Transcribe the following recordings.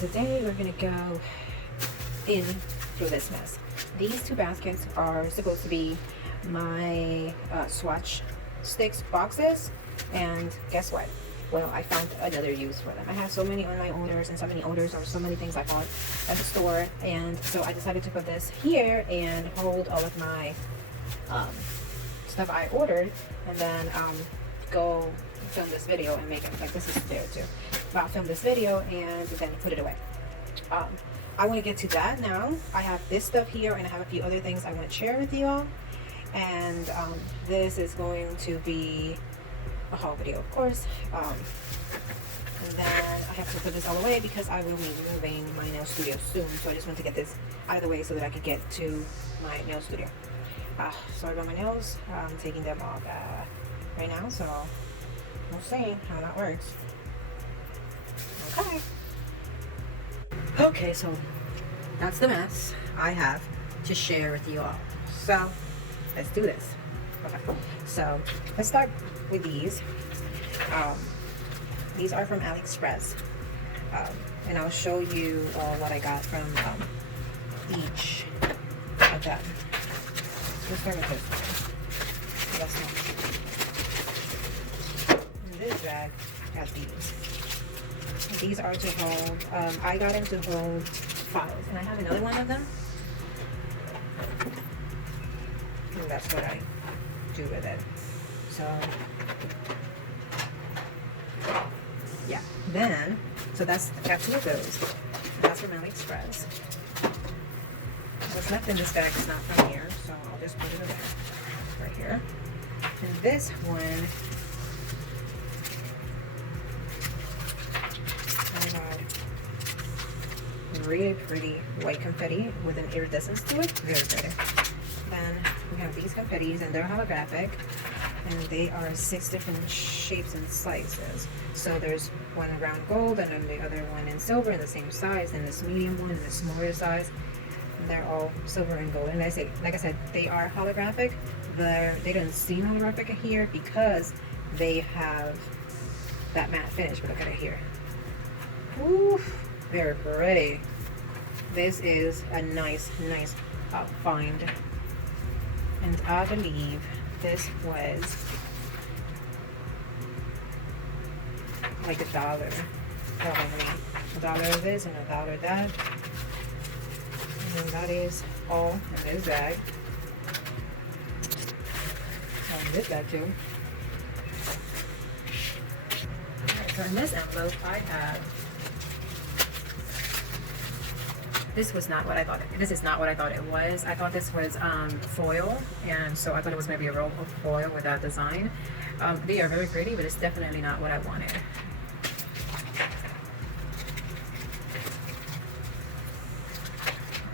today we're gonna go in through this mess. These two baskets are supposed to be my swatch sticks boxes, and guess what? Well, I found another use for them. I have so many online orders and so many orders or so many things I bought at the store, and so I decided to put this here and hold all of my stuff I ordered, and then go film this video and make it like this is there too. But I'll film this video and then put it away. I want to get to that now. I have this stuff here and I have a few other things I want to share with you all, and this is going to be a haul video, of course. And then I have to put this all away because I will be moving my nail studio soon, so I just want to get this out of the way so that I can get to my nail studio. Sorry about my nails. I'm taking them off right now, so we'll see how that works. Okay, so that's the mess I have to share with you all. So let's do this. Okay, so let's start with these. These are from AliExpress, and I'll show you what I got from each of them. Let's start with this one. In this bag, got these. These are to hold, I got them to hold files, and I have another one of them. And that's what I do with it. So, yeah. Then, so that's, I got two of those. That's from AliExpress. What's left in this bag is not from here, so I'll just put it away right here. And this one, really pretty white confetti with an iridescence to it. Very pretty. Then we have these confettis, and they're holographic, and they are 6 different shapes and sizes. So there's one round gold, and then the other one in silver in the same size, and this medium one in the smaller size. And they're all silver and gold. And like I said, they are holographic. They don't seem holographic here because they have that matte finish. But look at it here. Ooh, very pretty. This is a nice find, and I believe this was like $1. Probably $1 of this and $1 of that, and then that is all in this bag. In this bag too. Alright, so in this envelope I have. This was not what I thought. This is not what I thought it was. I thought this was foil, and so I thought it was maybe a roll of foil with that design. They are very pretty, but it's definitely not what I wanted.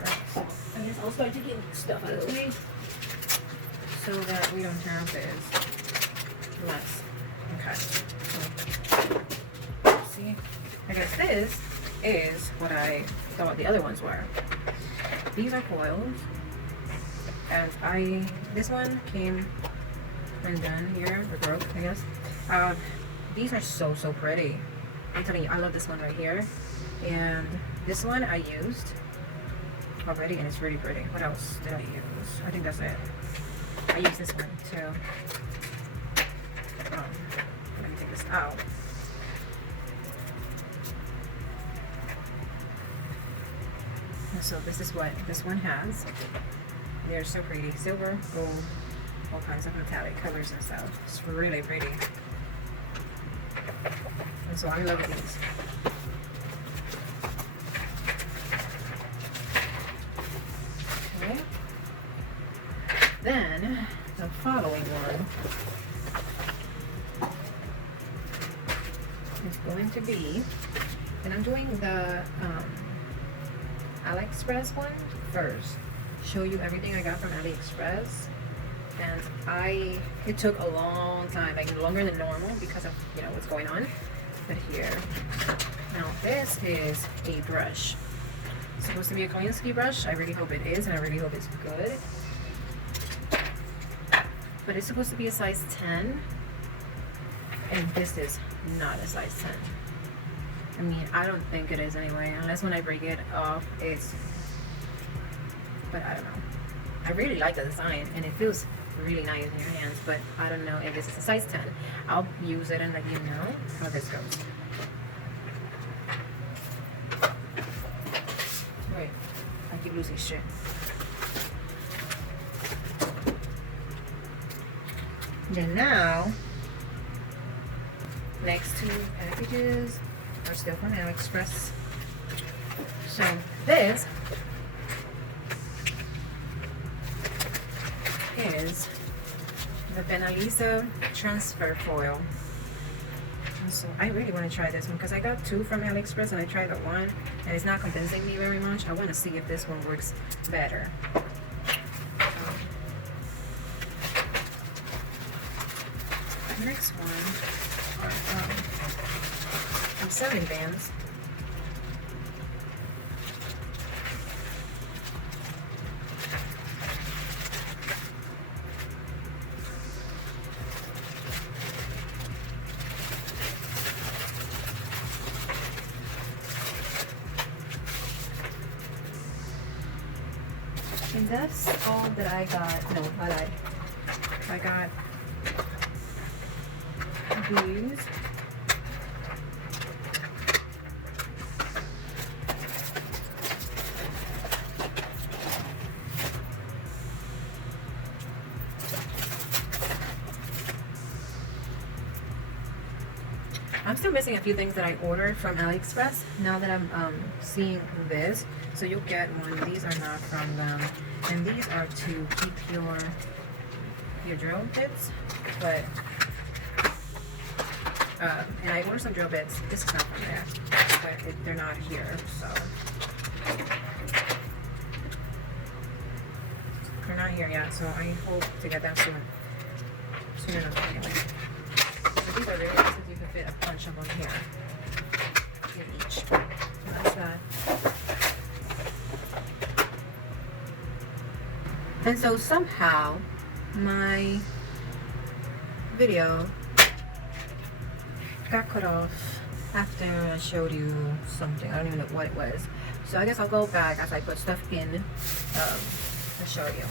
Alright, I guess I'll start to get stuff out of the way so that we don't have this mess. Okay. So, see, I guess this is what I thought the other ones were. These are foils, and this one came undone here, or broke, I guess. These are so pretty. I'm telling you, I love this one right here, and this one I used already, and it's really pretty. What else did I use? I think that's it. I used this one too. Let me take this out. So this is what this one has. They're so pretty. Silver, gold, all kinds of metallic colors and stuff. It's really pretty. And so I love these. Okay. Then the following one is going to be, and I'm doing the AliExpress one first. Show you everything I got from AliExpress, and it took a long time, like longer than normal because of what's going on. But here, now this is a brush. It's supposed to be a Kolinsky brush. I really hope it is, and I really hope it's good. But it's supposed to be a size 10, and this is not a size 10. I mean, I don't think it is anyway, unless when I break it off, it's, but I don't know. I really like the design, and it feels really nice in your hands, but I don't know if this is a size 10. I'll use it and let you know how this goes. Wait, I keep losing shit. Then now, next two packages are still from AliExpress. So this is the Benalisa transfer foil. And so I really want to try this one because I got two from AliExpress and I tried the one and it's not convincing me very much. I want to see if this one works better. The next one are I'm sewing bands. And that's all that I got. No, not I got these. I'm still missing a few things that I ordered from AliExpress now that I'm seeing this. So you'll get one. These are not from them. And these are to keep your drill bits. But, and I ordered some drill bits. This is not from there. But they're not here, so. They're not here yet, so I hope to get them soon. Soon enough, anyway. So these are really nice. You can fit a bunch of them here. In each. So that's that. And so somehow my video got cut off after I showed you something. I don't even know what it was. So I guess I'll go back as I put stuff in to show you.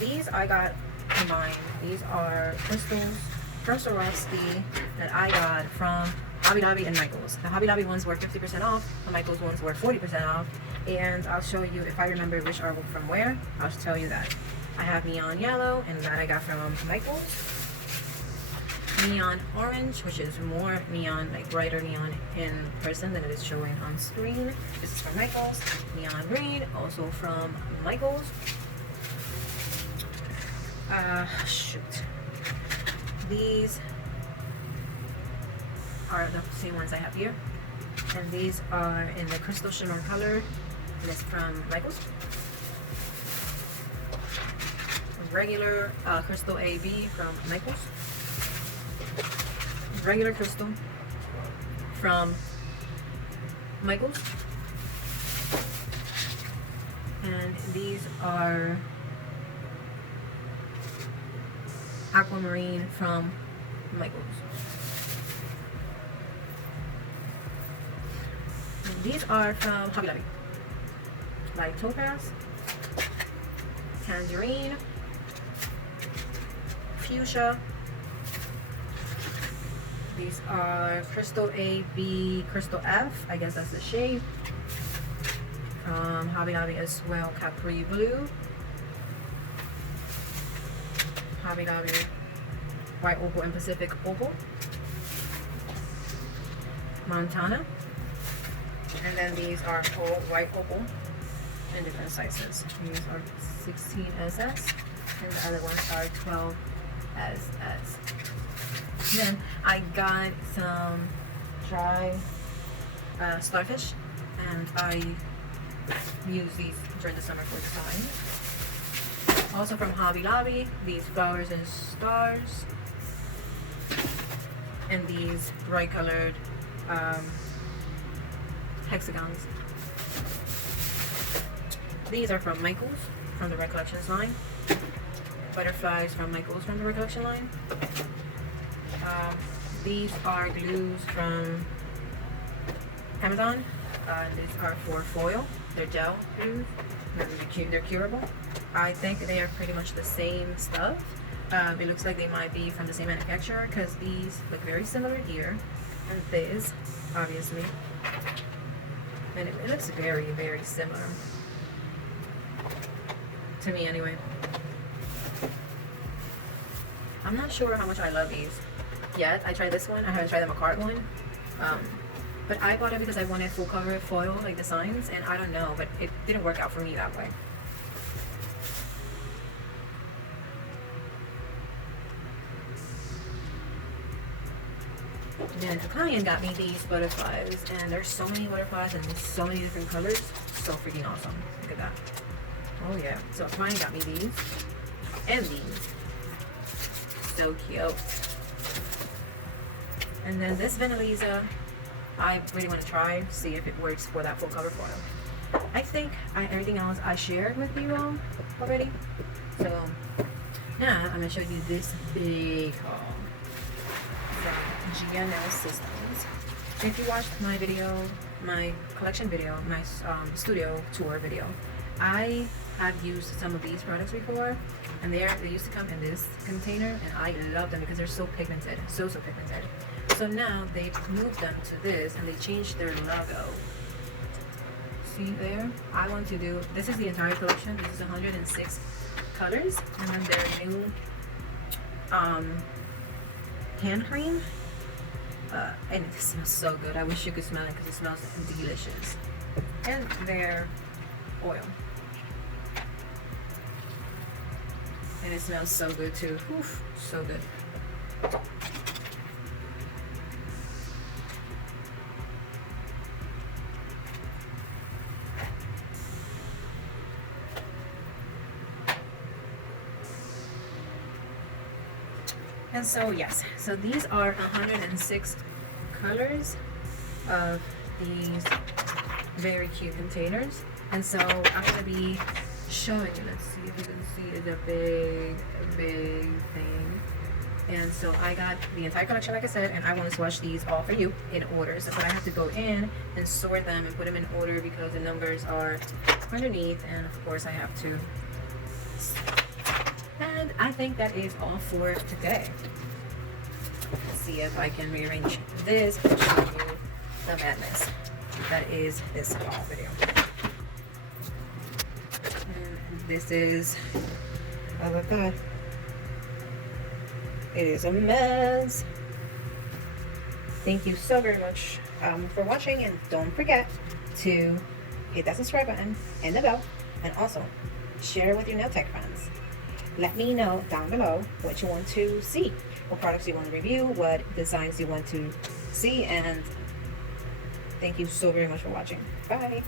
These I got combined. These are crystals from Swarovski that I got from Hobby Lobby and Michaels. The Hobby Lobby ones were 50% off. The Michaels ones were 40% off. And I'll show you if I remember which are from where. I'll tell you that. I have neon yellow, and that I got from Michaels. Neon orange, which is more neon, like brighter neon in person than it is showing on screen. This is from Michaels. Neon green, also from Michaels. Shoot. These are the same ones I have here. And these are in the crystal shimmer color. This from Michaels. Regular crystal AB from Michaels. Regular crystal from Michaels. And these are aquamarine from Michaels. And these are from Hobby Lobby. Like topaz, tangerine, fuchsia. These are crystal A, B, crystal F. I guess that's the shade. From Hobby Lobby as well, Capri Blue. Hobby Lobby, White Opal and Pacific Opal. Montana. And then these are whole white opal in different sizes. These are 16 SS and the other ones are 12 SS. Then I got some dry starfish, and I use these during the summer for design. Also from Hobby Lobby, these flowers and stars, and these bright colored hexagons. These are from Michaels from the Recollections line. Butterflies from Michaels from the Recollection line. These are glues from Amazon. These are for foil. They're gel proof. They're curable. I think they are pretty much the same stuff. It looks like they might be from the same manufacturer because these look very similar here, and this obviously, and it looks very, very similar to me anyway. I'm not sure how much I love these yet. I tried this one. I haven't tried the McCart one. But I bought it because I wanted full cover foil like the signs, and I don't know, but it didn't work out for me that way. Then a client got me these butterflies, and there's so many butterflies and so many different colors. So freaking awesome. Look at that. Oh yeah. So a client got me these and these. So cute. And then this Vanillisa, I really want to try, see if it works for that full cover foil. I think everything else I shared with you all already. So now I'm going to show you this big haul from Jia Nail Systems. If you watched my video, my collection video, my studio tour video, I have used some of these products before, and they used to come in this container, and I love them because they're so pigmented, so pigmented. So now they've moved them to this, and they changed their logo. See there? I want to do, this is the entire collection. This is 106 colors, and then their new hand cream. And it smells so good. I wish you could smell it because it smells delicious. And their oil. And it smells so good too. Oof, so good. And so yes, so these are 106 colors of these very cute containers. And so I'm going to be showing you, let's see if you can see the big thing. And so I got the entire collection, like I said, and I want to swatch these all for you in order. So but I have to go in and sort them and put them in order because the numbers are underneath, and of course I have to. And I think that is all for today. Let's see if I can rearrange this and show you the madness that is this haul video. And this is, oh my god, it is a mess. Thank you so very much for watching, and don't forget to hit that subscribe button and the bell, and also share with your nail tech friends. Let me know down below what you want to see, what products you want to review, what designs you want to see, and thank you so very much for watching. Bye.